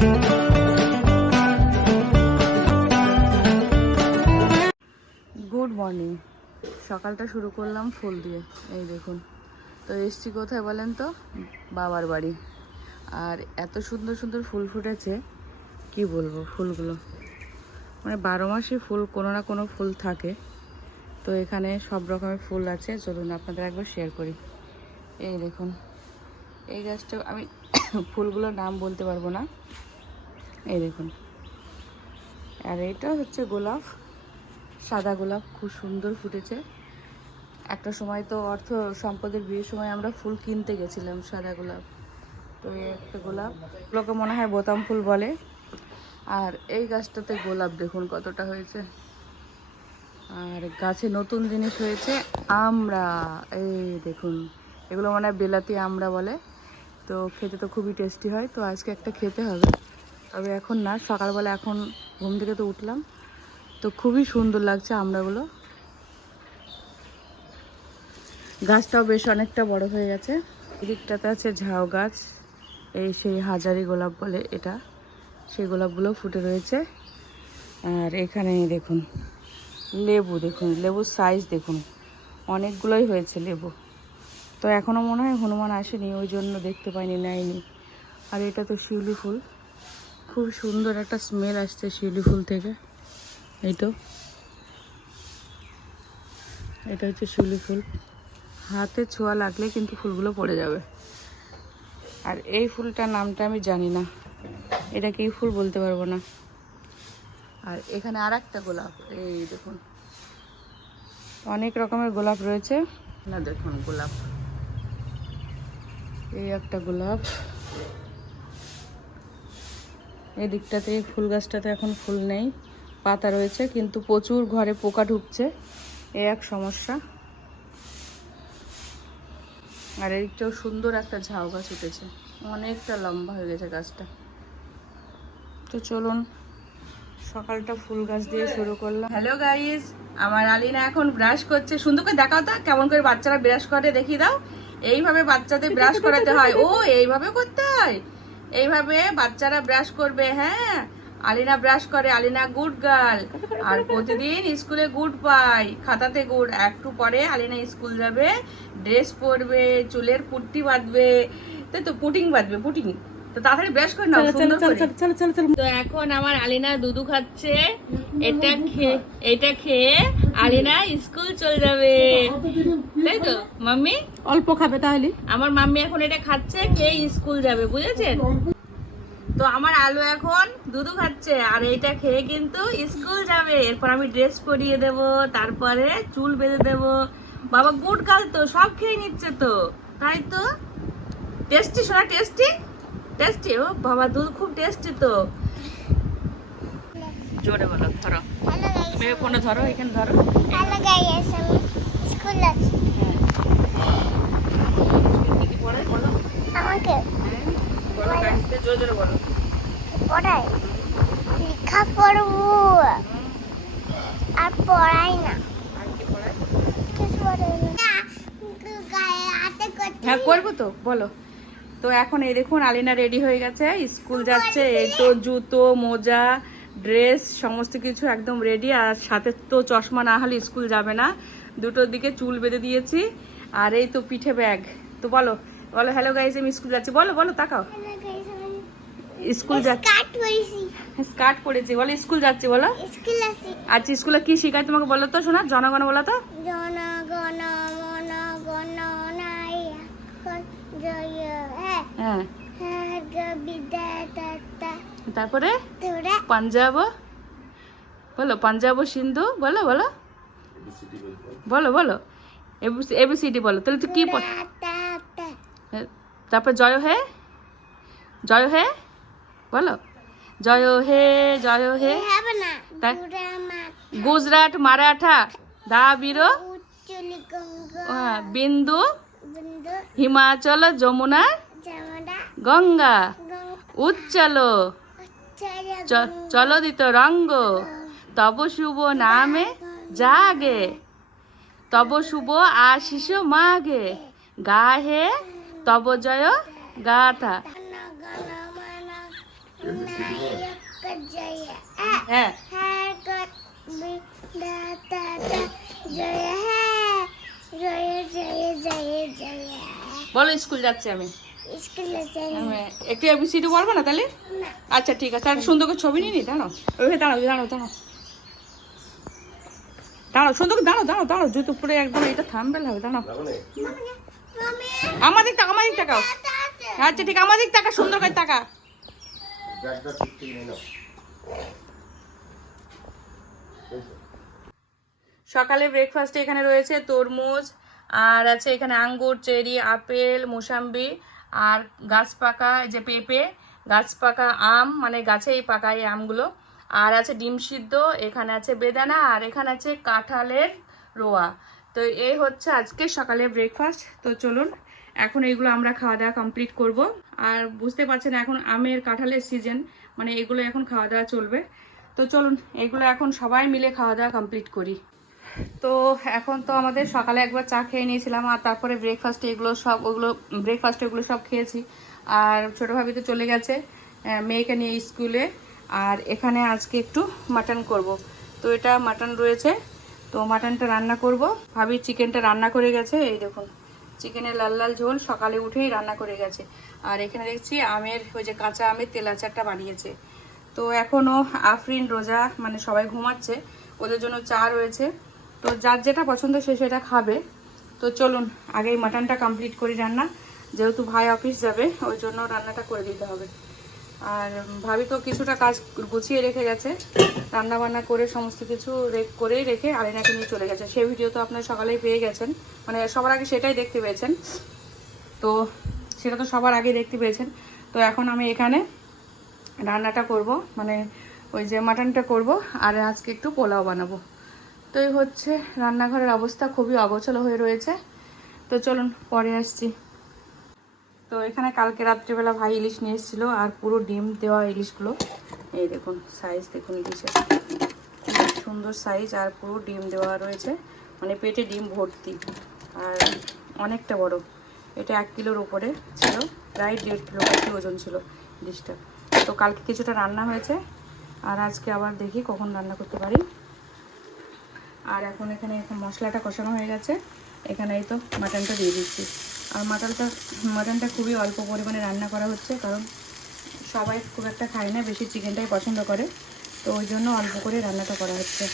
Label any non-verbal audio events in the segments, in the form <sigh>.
Good morning সকালটা শুরু করলাম ফুল দিয়ে। এই দেখুন। তো এসছি কোথায় বলেন তো? বাবার বাড়ি। আর এত সুন্দর সুন্দর ফুল ফুটেছে। কি বলব ফুলগুলো? মানে বারো মাসই ফুল, কোনো না কোনো ফুল থাকে। তো এখানে সব রকমের ফুল আছে। চলুন আপনাদের একবার শেয়ার করি। এই দেখুন। এই গাছটা, আমি <coughs> ফুলগুলোর নাম বলতে পারব না। এই দেখুন। আর এটা হচ্ছে গোলাপ, সাদা গোলাপ, খুব সুন্দর ফুটেছে। একটা সময় তো অর্থ সম্পদের বিয়ের সময় আমরা ফুল কিনতে গেছিলাম, সাদা গোলাপ। তো এই একটা গোলাপ, লোকে মনে হয় বোতাম ফুল বলে। আর এই গাছটাতে গোলাপ, দেখুন কতটা হয়েছে। আর গাছে নতুন জিনিস হয়েছে, আমরা, এই দেখুন, এগুলো মানে বেলাতি আমরা বলে। তো খেতে তো খুবই টেস্টি হয়, তো আজকে একটা খেতে হবে। তবে এখন না, সকালবেলা এখন ঘুম থেকে তো উঠলাম। তো খুবই সুন্দর লাগছে আমড়াগুলো গাছটাও বেশ অনেকটা বড় হয়ে গেছে। এদিকটাতে আছে ঝাউ গাছ, এই সেই হাজারি গোলাপ বলে এটা। সেই গোলাপগুলো ফুটে রয়েছে। আর এখানে দেখুন, লেবু দেখুন, লেবুর সাইজ দেখুন। অনেকগুলোই হয়েছে লেবু। তো এখনও মনে হয় হনুমান আসেনি, ওই জন্য দেখতে পাইনি, নেয়নি। আর এটা তো শিউলি ফুল। খুব সুন্দর একটা স্মেল আসছে শিউলি ফুল থেকে। এই তো। এটা হচ্ছে শিউলি ফুল। হাতে ছোঁয়া লাগলে কিন্তু ফুলগুলো পড়ে যাবে। আর এই ফুলটার নামটা আমি জানি না। এটা কি ফুল বলতে পারব না। আর এখানে আর একটা গোলাপ। এই দেখুন। অনেক রকমের গোলাপ রয়েছে। না দেখুন, গোলাপ। এই একটা গোলাপ। এই দিকটাতে ফুল গাছটাতে এখন ফুল নেই, পাতা রয়েছে, কিন্তু প্রচুর ঘরে পোকা ঢুকছে এই এক সমস্যা। আর এদিকটাও সুন্দর একটা ঝাউ গাছ উঠেছে, অনেকটা লম্বা হয়ে গেছে গাছটা। তো চলুন, সকালটা ফুল গাছ দিয়ে শুরু করলাম। হ্যালো গাইস, আমার আলিনা এখন ব্রাশ করছে। সুন্দর করে দেখাও তা, কেমন করে বাচ্চারা ব্রাশ করে, দেখিয়ে দাও। এইভাবে বাচ্চাদের ব্রাশ করাতে হয়। ও, এইভাবে করতে হয়? এইভাবে বাচ্চারা ব্রাশ করবে হ্যাঁ? আলিনা ব্রাশ করে আলিনা গুড গার্ল আর প্রতিদিন স্কুলে গুড পাই খাতাতে গুড একটু পরে আলিনা স্কুল যাবে ড্রেস পরবে চুলের পুট্টি বাঁধবে। তাই তো পুটিং বাঁধবে পুটিং তো তাড়াতাড়ি ব্রাশ করে নাও সুন্দর করে। তো এখন আমার আলিনা দুধু খাচ্ছে। এটা খেয়ে এটা খেয়ে আলিনা স্কুল চলে যাবে। তাই তো? মাম্মি? অল্প খাবে তাহলে। আমার মাম্মি এখন এটা খাচ্ছে খেয়ে স্কুল যাবে বুঝেছেন? তো আমার আলু এখন দুধু খাচ্ছে আর এইটা খেয়ে কিন্তু স্কুল যাবে। এরপর আমি ড্রেস পরিয়ে দেব তারপরে চুল বেঁধে দেব। বাবা গুড গাল তো সব খেয়ে নিচ্ছে তো। তাই তো? টেস্টি শোনা টেস্টি টেস্টি ও বাবা দুধ খুব টেস্টি তো। জোরে বলো ধরো। মেয়ে ফোনে ধরো এখানে ধরো। স্কুল আছে কি কি পড়ায় বলো আমাকে? বলো কাহিনীতে জোরে জোরে বলো। পড়াই লেখা পড়ব। আর পড়াই না। হ্যাঁ করব তো বলো। তো এখন এই দেখুন আলিনা রেডি হয়ে গেছে স্কুল যাচ্ছে এই তো জুতো মোজা ড্রেস সমস্ত কিছু একদম রেডি আর সাথে তো চশমা না হলে স্কুল যাবে না। দুটোর দিকে চুল বেঁধে দিয়েছি আর এই তো পিঠে ব্যাগ তো বলো বলো হ্যালো গাইজ আমি স্কুল যাচ্ছি। বলো বলো তাকাও। স্কুল স্কার্ট পরেছি। বলো স্কুল যাচ্ছি বলো। আচ্ছা স্কুলে কি শেখায় তোমাকে বলো তো শোনা জনগণ বলো তো। জন গণ গণ নাই হ্যাঁ। হ্যাঁ। তারপরে? তোরা? পাঞ্জাব? বলো পাঞ্জাব সিন্ধু বলো বলো। বলো বলো। এবিসিডি বলো তাহলে তুই কি তারপর জয় হে? জয় হে? বলো। জয় হে জয় হে। গুজরাট মারাঠা দা বীর বিন্দু। হিমাচল যমুনা। গঙ্গা উচ্চল চলদিত রঙ্গ তব শুভ নামে জাগে। তব শুভ আশিস মাগে গাহে তব জয় গাথা। হ্যাঁ। বলো স্কুল যাচ্ছি আমি। একটু এবিসিডি বলব না তাহলে? আচ্ছা ঠিক আছে। আর সুন্দর করে ছবি নিয়ে নি দাঁড়াও। ওইভাবে দাঁড়াও দাঁড়াও দাঁড়াও। দাঁড়াও সুন্দর করে দাঁড়াও দাঁড়াও দাঁড়াও। জুতো পরে একদম এটা থামবেল হবে দাঁড়াও। আমাদের টাকা আমাদের টাকা আছে। আচ্ছা ঠিক আমাদের টাকা সুন্দর করে টাকা সকালে ব্রেকফাস্টে এখানে রয়েছে তরমুজ আর আছে এখানে আঙ্গুর চেরি আপেল মোসাম্বি। আর গাছ পাকা যে পেঁপে, গাছ পাকা আম মানে গাছে এই পাকা এই আমগুলো। আর আছে ডিম সিদ্ধ, এখানে আছে বেদানা, আর এখানে আছে কাঁঠালের রোয়া। তো এই হচ্ছে আজকে সকালে ব্রেকফাস্ট তো চলুন, এখন এগুলো আমরা খাওয়া দাওয়া কমপ্লিট করব। আর বুঝতে পারছেন এখন আমের কাঁঠালের সিজন মানে এগুলো এখন খাওয়া দাওয়া চলবে। তো চলুন, এগুলো এখন সবাই মিলে খাওয়া দাওয়া কমপ্লিট করি। তো এখন তো আমাদের সকালে একবার চা খেয়ে নিয়েছিলাম, আর তারপরে ব্রেকফাস্টে এগুলো সব, ওগুলো ব্রেকফাস্ট এগুলো সব খেয়েছি। আর ছোটো ভাবি তো চলে গেছে মেয়েকে নিয়ে স্কুলে। আর এখানে আজকে একটু মাটন করব। তো এটা মাটন রয়েছে, তো মাটনটা রান্না করব। ভাবি চিকেনটা রান্না করে গেছে, এই দেখুন। চিকেনের লাল লাল ঝোল, সকালে উঠেই রান্না করে গেছে। আর এখানে দেখছি আমের, ওই যে কাঁচা আমের তেল আচারটা বানিয়েছে। তো এখনও আফরিন, রোজা মানে সবাই ঘুমাচ্ছে, ওদের জন্য চা রয়েছে। তো যার যেটা পছন্দ সে সেটা খাবে। তো চলুন, আগেই মাটনটা কমপ্লিট করি রান্না। যেহেতু ভাই অফিস যাবে, ওই জন্য রান্নাটা করে দিতে হবে। আর ভাবি তো কিছুটা কাজ গুছিয়ে রেখে গেছে। রান্না বান্না করে সমস্ত কিছু করেই রেখে আলিনাকে নিয়ে চলে গেছে। সেই ভিডিও তো আপনারা সকালেই পেয়ে গেছেন। মানে সবার আগে সেটাই দেখতে পেয়েছেন। তো সেটা তো সবার আগে দেখতে পেয়েছেন। তো এখন আমি এখানে রান্নাটা করব। মানে ওই যে মাটনটা করব। আর আজকে একটু পোলাও বানাবো। তো এই হচ্ছে রান্নাঘরের অবস্থা খুবই অগোছালো হয়ে রয়েছে। তো চলুন, পরে আসছি। তো এখানে কালকে রাত্রিবেলা ভাই ইলিশ নিয়ে এসেছিল আর পুরো ডিম দেওয়া ইলিশগুলো। এই দেখুন সাইজ দেখুন ইলিশের। সুন্দর সাইজ আর পুরো ডিম দেওয়া রয়েছে। মানে পেটে ডিম ভর্তি। আর অনেকটা বড়। এটা এক কিলোর উপরে ছিল। প্রায় দেড় কিলো ওজন ছিল ইলিশটা। তো কালকে কিছুটা রান্না হয়েছে। আর আজকে আবার দেখি কখন রান্না করতে পারি। আর এখন এখানে মশলাটা কষানো হয়ে গেছে। এখানে এই তো মাটনটা দিয়ে দিচ্ছি। আর মাটনটা মাটনটা খুবই অল্প পরিমাণে রান্না করা হচ্ছে, কারণ সবাই খুব একটা খায় না, বেশি চিকেনটাই পছন্দ করে। তো ওই জন্য অল্প করে রান্নাটা করা হচ্ছে।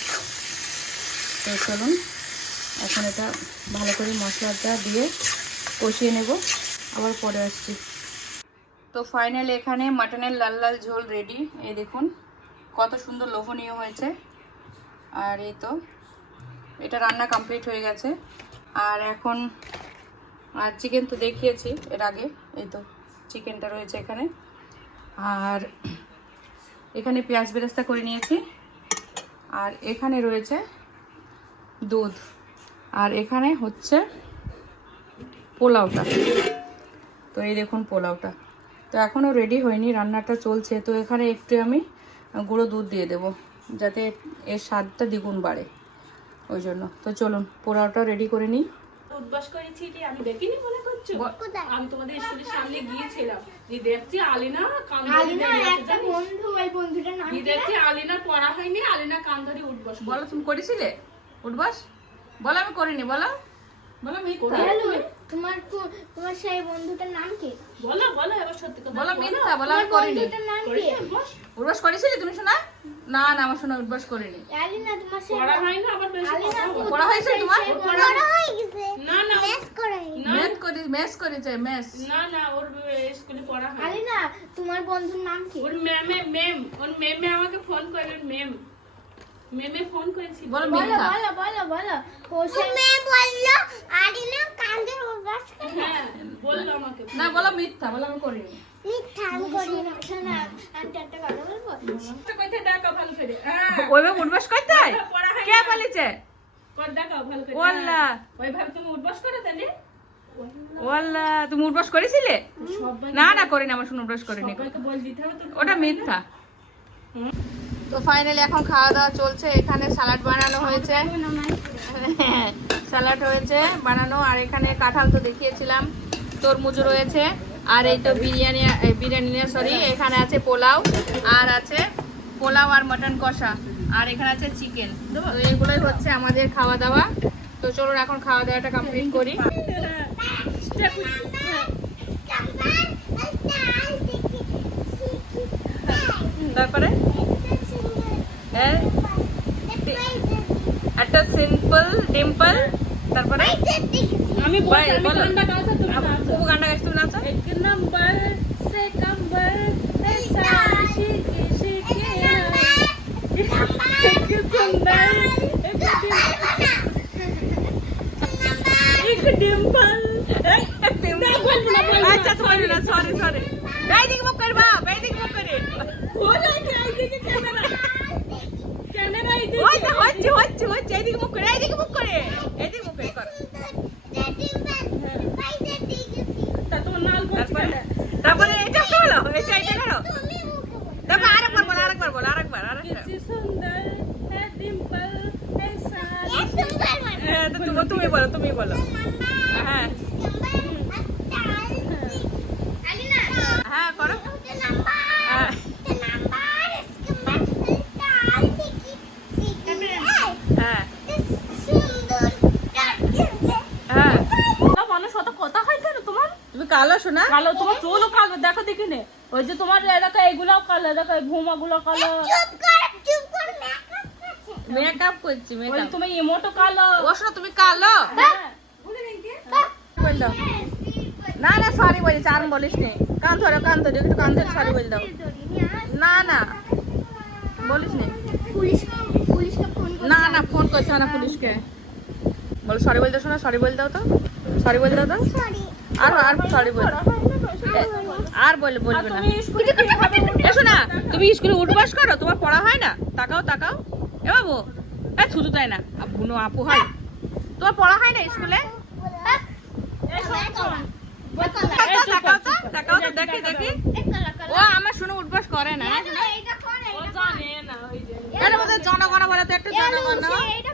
তো চলুন, এখন এটা ভালো করে মশলাটা দিয়ে কষিয়ে নেব। আবার পরে আসছি। তো ফাইনালি এখানে মাটনের লাল লাল ঝোল রেডি। এই দেখুন, কত সুন্দর লোভনীয় হয়েছে। আর এই তো এটা রান্না কমপ্লিট হয়ে গেছে। আর এখন, আর চিকেন তো দেখিয়েছি এর আগে, এই তো চিকেনটা রয়েছে এখানে। আর এখানে পেঁয়াজ বেরেস্তা করে নিয়েছি। আর এখানে রয়েছে দুধ। আর এখানে হচ্ছে পোলাওটা। তো এই দেখুন পোলাওটা। তো এখনও রেডি হয়নি, রান্নাটা চলছে। তো এখানে একটু আমি গুঁড়ো দুধ দিয়ে দেব, যাতে এর স্বাদটা দ্বিগুণ বাড়ে। ওই জন্য। তো চলুন পোড়াটা রেডি করে নিই। উদ্বাস করেছি আমি দেখিনি মনে করছ? আমি তোমাদের স্কুলের সামনে গিয়েছিলাম। দিয়ে দেখছি আলিনা কান আলিনা একটা বন্ধু ওই বন্ধুটার নাম দিয়ে দেখছি আলিনা পড়া হয়নি আলিনা কান ধরে উঠবাস বলো তুমি করেছিলে? উঠবাস বলো আমি করিনি বলো। বলো মিথ্যা। হ্যালো তোমার তোমার সেই বন্ধুটার নাম কি? বলো বলো এবার সত্যি কথা বলো মিথ্যা বলো আমি করিনি। বন্ধুটার নাম কি? উঠবাস উঠবাস করেছিলে তুমি শোনা না না আমার শোনা উঠবাস করিনি। আলিনা তোমার সেই পড়া হয় না আবার বেশি আলিনা কথা বলো। পড়া হয়েছে তোমার পড়া হয়ে গেছে। না না। মেস করে মেস করি মেস করেছে মেস। না না ওর স্কুলে পড়া হয় আলিনা তোমার বন্ধুর নাম কি? ওর ম্যামে ওর আমাকে ফোন করে মেম মেমে ফোন করেছি। বলো বলো বলো বলো বলো বলল করে হ্যাঁ বলল আমাকে। না বলো মিথ্যা বলো আমি করিনি। মিথ্যা আমি করি শোনা আমি একটা কথা বলব? ভালো করে। হ্যাঁ। ওইভাবে উঠবাস করতে পড়া হয় কে না। বলেছে? কর দেখাও ভালো করে। ওয়াল্লা। ওইভাবে তুমি উঠবাস করে তাহলে? ওয়াল্লা তুমি উঠবাস করেছিলে? না না করিনি আমার শোনা উঠবাস করিনি। ওটা মিথ্যা। তো ফাইনালি এখন খাওয়া দাওয়া চলছে, এখানে স্যালাড বানানো হয়েছে। স্যালাড হয়েছে, বানানো, আর এখানে কাঁঠাল তো দেখিয়েছিলাম, তরমুজ রয়েছে, আর এই তো বিরিয়ানি বিরিয়ানি বিরিয়ানি সরি এখানে আছে পোলাও, আর আছে পোলাও আর মটন কষা, আর এখানে আছে চিকেন। তো এগুলোই হচ্ছে আমাদের খাওয়া দাওয়া। তো চলুন এখন খাওয়া দাওয়াটা কমপ্লিট করি। তারপরে? একটা সিম্পল ডিম্পল তারপরে আমি ভাই, বলছি, আমি বলো। গানটা গাইছো, তুমি নাচো। খুব গানটা গাইছি তুমি নাচো एक नंबर से कंबर ऐसा शिके शिके एक सुंदर एक डिम- एक डिम्पल ना बोल ना बोल আচ্ছা সরি না সরি সরি বেদিক মুখ করবা বেদিক মুখ করে हो जाएगा এইদিকে ক্যামেরা ক্যামেরা হচ্ছে হচ্ছে হচ্ছে হচ্ছে এদিকে মুখ করে এদিকে মুখ করে এদিকে মুখ করে কর তারপরে এটা করো এটা এটা করো তারপর আরেকবার বলো আরেকবার বলো আরেকবার আরেকবার তুমি বলো তুমি বলো চুলও কালো দেখো দেখি নে ওই যে তোমার এলাকা এগুলাও কালো দেখো ভুমা গুলো কালো। মেকআপ করছি। মেকআপ তুমি ইমোটো কালো। ও শোনো তুমি কালো। হ্যাঁ। বল দাও। না না সরি বলি চার বলিস নে কান ধরো কান ধরো একটু কান ধরে সরি বলে দাও। না না। বলিস নে না না ফোন করছে না পুলিশকে। বল সরি বলতে শোনো সরি বলে দাও তো। সরি বলে দাও তো। আর আর সরি বল। আর বলে বলবে না। তুমি এসো না তুমি স্কুলে উঠবাস করো তোমার পড়া হয় না? তাকাও তাকাও। এ বাবু এ থুতু তাই না। বুনো আপু হয়। তোমার পড়া হয় না স্কুলে? তাকাও তাকাও তো তাকাও তো দেখি দেখি। ও আমার শুনে উঠবাস করে না। ও জানে না ওই যে। এর মধ্যে জনগণ বলে তো একটু জনগণ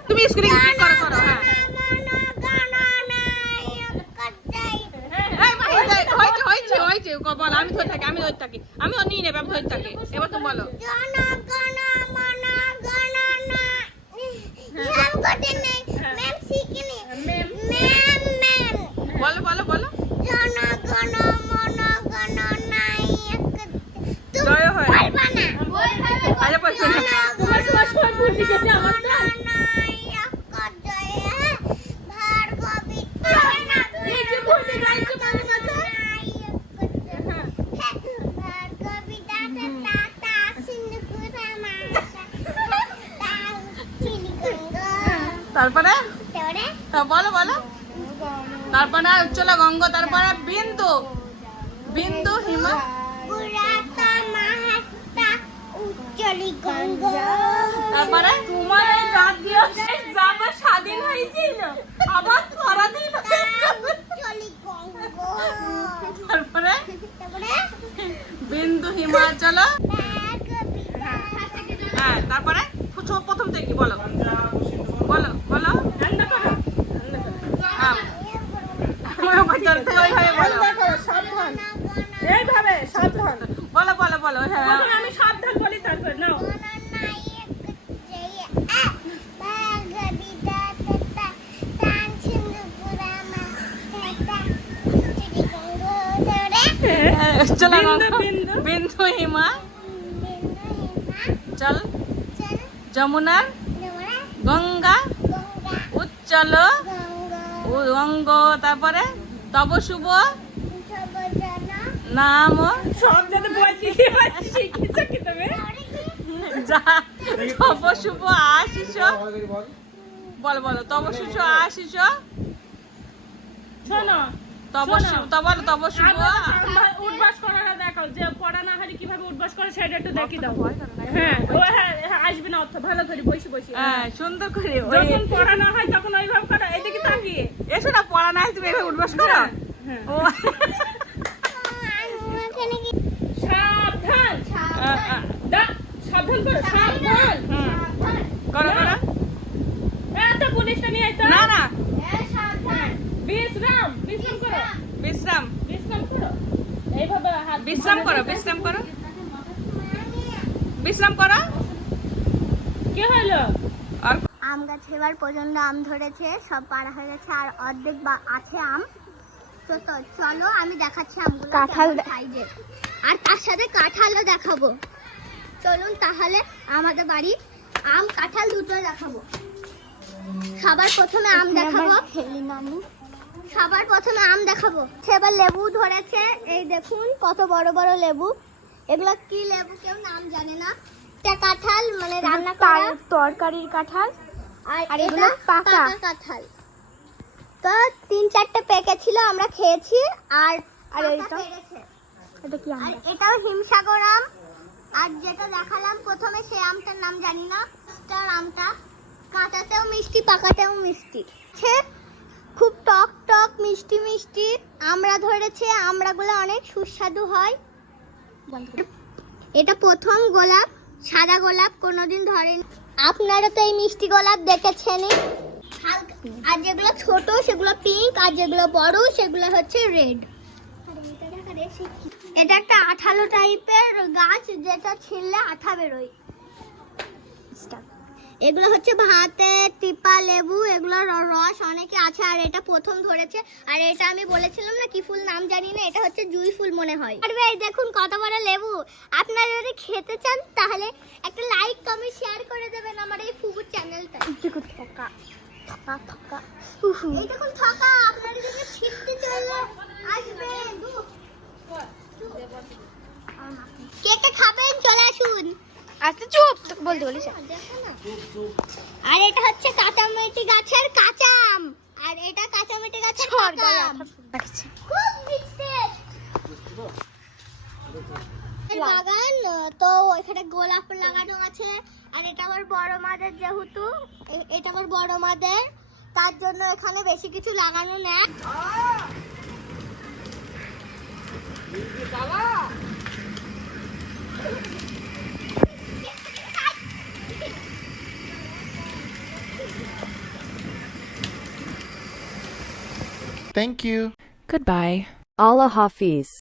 তুমি স্কুলে কি করো করো হ্যাঁ এই মা, এই যে, হয়েছে হয়েছে বল, আমি ধরে থাকি, আমি ধরে থাকি। আমি নিয়ে নেবে, আমি ধরে থাকি। এবার বলো। বলো বলো বলো জয় হয় আরে বলছো না তোমার তোমার সময় ভুল লিখেছে আমার না এই যে ভুল লিখাইছে মানে মাথা তারপরে? বলো বলো। তারপরে চলো গঙ্গ তারপরে বিন্দু। বিন্দু হিমা। তারপরে? তোমার এই রাত দিয়ে যাবা স্বাধীন হয়েছিল। আবার সারাদিন তারপরে? বিন্দু হিমাচল হ্যাঁ তারপরে? প্রথম- প্রথম থেকে বলো। বলো বলো। ঠান্ডা করো এইভাবে সাবধান। বলো বলো বলো হ্যাঁ। আমি সাবধান বলি তারপর নাও। চলো। বিন্দু হিমা। চল। যমুনার গঙ্গা উচ্চল অঙ্গ তারপরে তব শুভ নাম সব যাতে বলছি শিখেছো কি তুমি? যা তব শুভ আশিস। বল বলো তব শুভ আশিস। শোনো পড়া না হলে কীভাবে উঠবাস করে সেটা একটু দেখি দাও। হ্যাঁ ও হ্যাঁ হ্যাঁ, আসবে না অর্থ ভালো করে বসে বসে। হ্যাঁ সুন্দর করে পড়া না হয় তখন ওইভাবে করো এদিকে তাকিয়ে। এসো না পড়া নাই তুমি এভাবে উঠবাস করো? হ্যাঁ ও। সাবধান আ, আ, দা সাবধান করো সাবধান। করো করো। এত পুলিশটা নিয়ে আইতা না না বিশ্রাম বিশ্রাম করো বিশ্রাম বিশ্রাম করো বিশ্রাম করো বিশ্রাম করো। বিশ্রাম করো। কি হলো? আর আম গাছে এবার প্রচণ্ড আম ধরেছে সব পাড়া হয়ে গেছে আর অর্ধেক বা আছে আম। তো চলো আমি দেখাচ্ছি আমগুলো কাঁঠাল সাইজের। আর তার সাথে কাঁঠালও দেখাবো। চলুন তাহলে আমাদের বাড়ি আম কাঁঠাল দুটো দেখাবো। সবার প্রথমে আম দেখাবো। সবার প্রথমে আম দেখাবো। সেবার লেবু ধরেছে। এই দেখুন কত বড় বড় লেবু। এগুলো কি লেবু কেউ নাম জানে না। এটা কাঁঠাল মানে রান্না করা। তরকারির কাঁঠাল। আর এগুলো পাকা। কাঁঠাল। তো তিন চারটে পেকে ছিল আমরা খেয়েছি। আর আর এটা এটা কি আর এটাও হিমসাগর আম। আর যেটা দেখালাম প্রথমে সে আমটার নাম জানি না। তার আমটা কাঁচাতেও মিষ্টি পাকাতেও মিষ্টি। টক মিষ্টি মিষ্টি আমরা ধরেছে আমড়াগুলো অনেক সুস্বাদু হয়। এটা প্রথম গোলাপ, সাদা গোলাপ, কোনোদিন ধরেনি। আপনারা তো এই মিষ্টি গোলাপ দেখেছেনই। আর যেগুলো ছোট, সেগুলো পিঙ্ক আর যেগুলো বড়, সেগুলো হচ্ছে রেড এটা একটা আঠালো টাইপের গাছ, যেটা ছিললে আঠা বেরোয়। এগুলো হচ্ছে ভাতে টিপা লেবু এগুলোর রস অনেকে আছে আর এটা প্রথম ধরেছে। আর এটা আমি বলেছিলাম না কি ফুল নাম জানি না এটা হচ্ছে জুই ফুল মনে হয়। আর ভাই দেখুন কত বড় লেবু। আপনারা যদি খেতে চান তাহলে একটা লাইক কমেন্ট শেয়ার করে দেবেন আমার এই ফুবুর চ্যানেলটা দেখুন থকা। থকা থকা। এই দেখুন থকা আপনারা যদি ছিটতে চলে আসবেন। কে কে খাবেন চলে আসুন। আস্তে চুপ তোকে বলতে বলিস। আর এটা হচ্ছে কাঁচামেটি গাছের কাঁচা আম আর এটা কাঁচামেটি গাছের পাকা আম খুব মিষ্টি বাগান তো ওইখানে গোলাপ লাগানো আছে। আর এটা আবার বড় মাদের যেহেতু এটা আবার বড় মাদের। তার জন্য এখানে বেশি কিছু লাগানো নেই। Thank you. Goodbye. Allah Hafiz.